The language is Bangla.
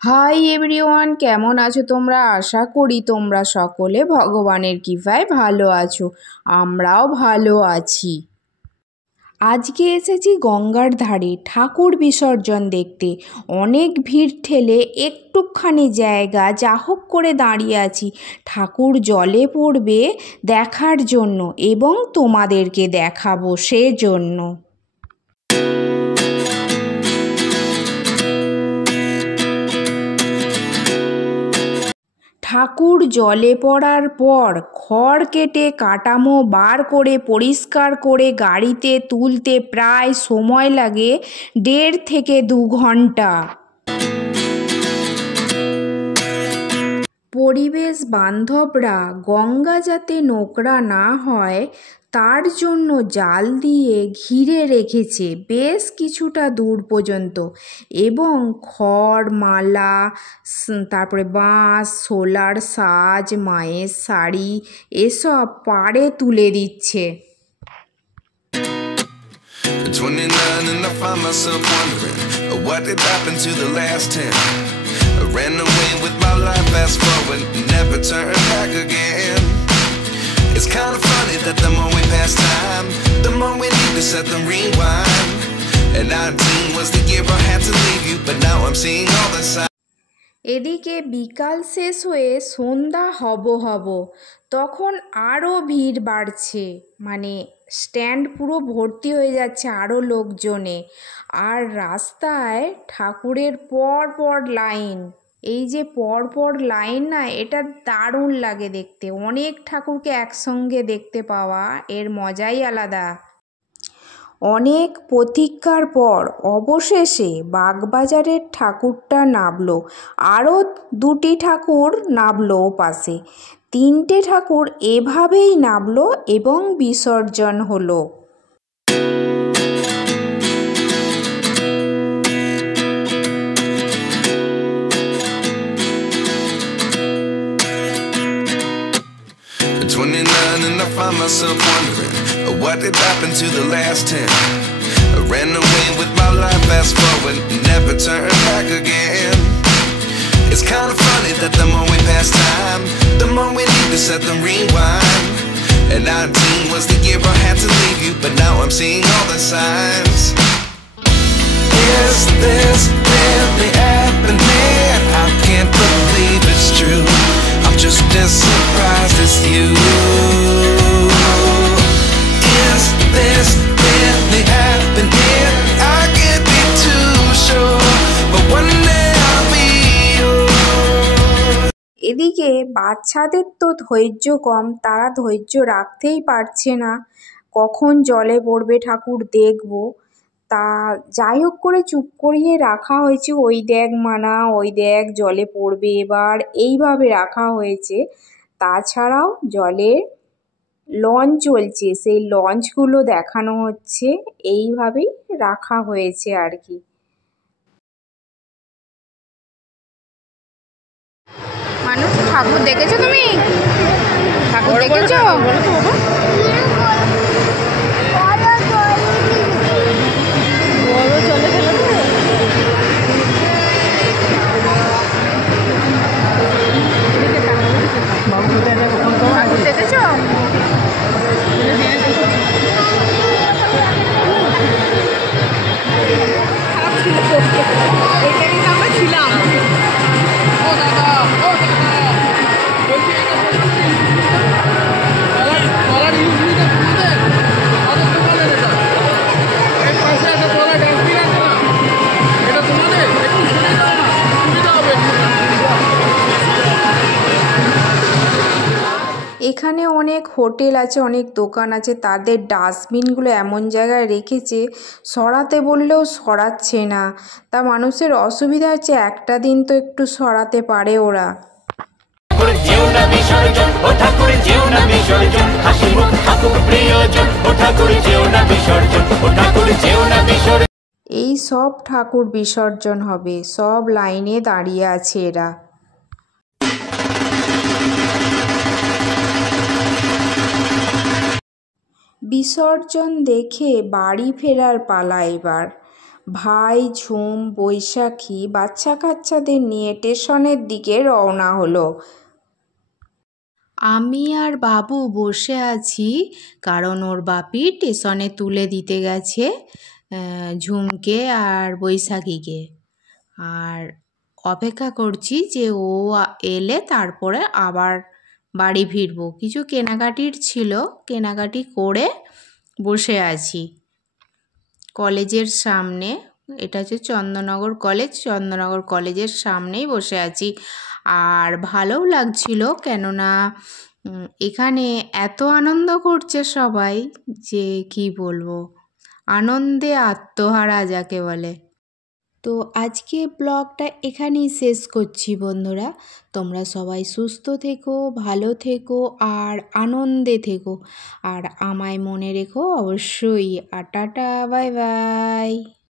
হাই এভরিওয়ান, কেমন আছো তোমরা? আশা করি তোমরা সকলে ভগবানের কৃপায় ভালো আছো। আমরাও ভালো আছি। আজকে এসেছি গঙ্গার ধারে ঠাকুর বিসর্জন দেখতে। অনেক ভিড় ঠেলে একটুখানি জায়গা যা হোক করে দাঁড়িয়ে আছি ঠাকুর জলে পড়বে দেখার জন্য এবং তোমাদেরকে দেখাবো সেজন্য। ঠাকুর জলে পড়ার পর খড় কেটে কাঠামো বার করে পরিষ্কার করে গাড়িতে তুলতে প্রায় সময় লাগে 1.5 থেকে 2 ঘন্টা। পরিবেশ বান্ধবরা গঙ্গা যাতে নোংরা না হয় তার জন্য জাল দিয়ে ঘিরে রেখেছে বেশ কিছুটা দূর পর্যন্ত এবং খড় মালা, তারপরে বাঁশ, শোলার সাজ, মায়ের শাড়ি এসব পাড়ে তুলে দিচ্ছে। 29 and I find myself wondering what did happen to the last 10. I ran away with my life, fast forward, never turn back again. It's kind of funny that the more we pass time, the more we need to set them rewind. And 19 was the year I had to leave you, but now I'm seeing all the signs. এদিকে বিকাল শেষ হয়ে সন্ধ্যা হব তখন আরও ভিড় বাড়ছে, মানে স্ট্যান্ড পুরো ভর্তি হয়ে যাচ্ছে আরও লোকজনে। আর রাস্তায় ঠাকুরের পর লাইন, এই যে পর লাইন না, এটা দারুণ লাগে দেখতে। অনেক ঠাকুরকে একসঙ্গে দেখতে পাওয়া এর মজাই আলাদা। অনেক প্রতীক্ষার পর অবশেষে বাগবাজারের ঠাকুরটা নামলো। আরও 2টি ঠাকুর নামলো পাশে। 3টে ঠাকুর এভাবেই নামলো এবং বিসর্জন হলো। And I find myself wondering what did happen to the last 10. I ran away with my life, fast forward, never turn back again. It's kind of funny that the more we pass time, the more we need to set them rewind. And 19 was the year I had to leave you, but now I'm seeing all the signs. Is this really happening? I can't believe it's true. I'm just as surprised as you. Is this really happening? I can't be too sure, but one day I'll be yours. এদিকে বাচ্চাদের তো ধৈর্য কম, তারা ধৈর্য রাখতেই পারছে না কখন জলে পড়বে ঠাকুর দেখব। তা যাই হোক করে চুপ করিয়ে রাখা হয়েছে, ওই দেখ মানা, ওই দেখ জলে পড়বে এবার, এইভাবে রাখা হয়েছে। তাছাড়াও জলে লঞ্চ চলছে, সেই লঞ্চগুলো দেখানো হচ্ছে, এইভাবেই রাখা হয়েছে আর কি। মানুষ ঠাকুর দেখেছো তুমি? ঠাকুর দেখেছো? ঠাকুর দেখেছো? আমরা ছিলাম। এখানে অনেক হোটেল আছে, অনেক দোকান আছে, তাদের ডাস্টবিনগুলো এমন জায়গায় রেখেছে সরাতে বললেও সরাচ্ছে না। তা মানুষের অসুবিধা হচ্ছে, একটা দিন তো একটু সরাতে পারে ওরা। এই সব ঠাকুর বিসর্জন হবে, সব লাইনে দাঁড়িয়ে আছে এরা। বিসর্জন দেখে বাড়ি ফেরার পালা এবার। ভাই, ঝুম, বৈশাখী বাচ্চা কাচ্চাদের নিয়ে স্টেশনের দিকে রওনা হলো। আমি আর বাবু বসে আছি, কারণ ওর বাপি স্টেশনে তুলে দিতে গেছে ঝুমকে আর বৈশাখীকে। আর অপেক্ষা করছি যে ও এলে তারপরে আবার বাড়ি ফিরবো। কিছু কেনাকাটির ছিল, কেনাকাটি করে বসে আছি কলেজের সামনে। এটা হচ্ছে চন্দননগর কলেজ, চন্দননগর কলেজের সামনেই বসে আছি। আর ভালোও লাগছিল, কেননা এখানে এত আনন্দ করছে সবাই যে কি বলবো, আনন্দে আত্মহারা যাকে বলে। তো আজকে ব্লগটা এখানেই শেষ করছি বন্ধুরা। তোমরা সবাই সুস্থ থেকো, ভালো থেকো আর আনন্দে থেকো। আর আমায় মনে রেখো অবশ্যই। আর টাটা, বাই বাই।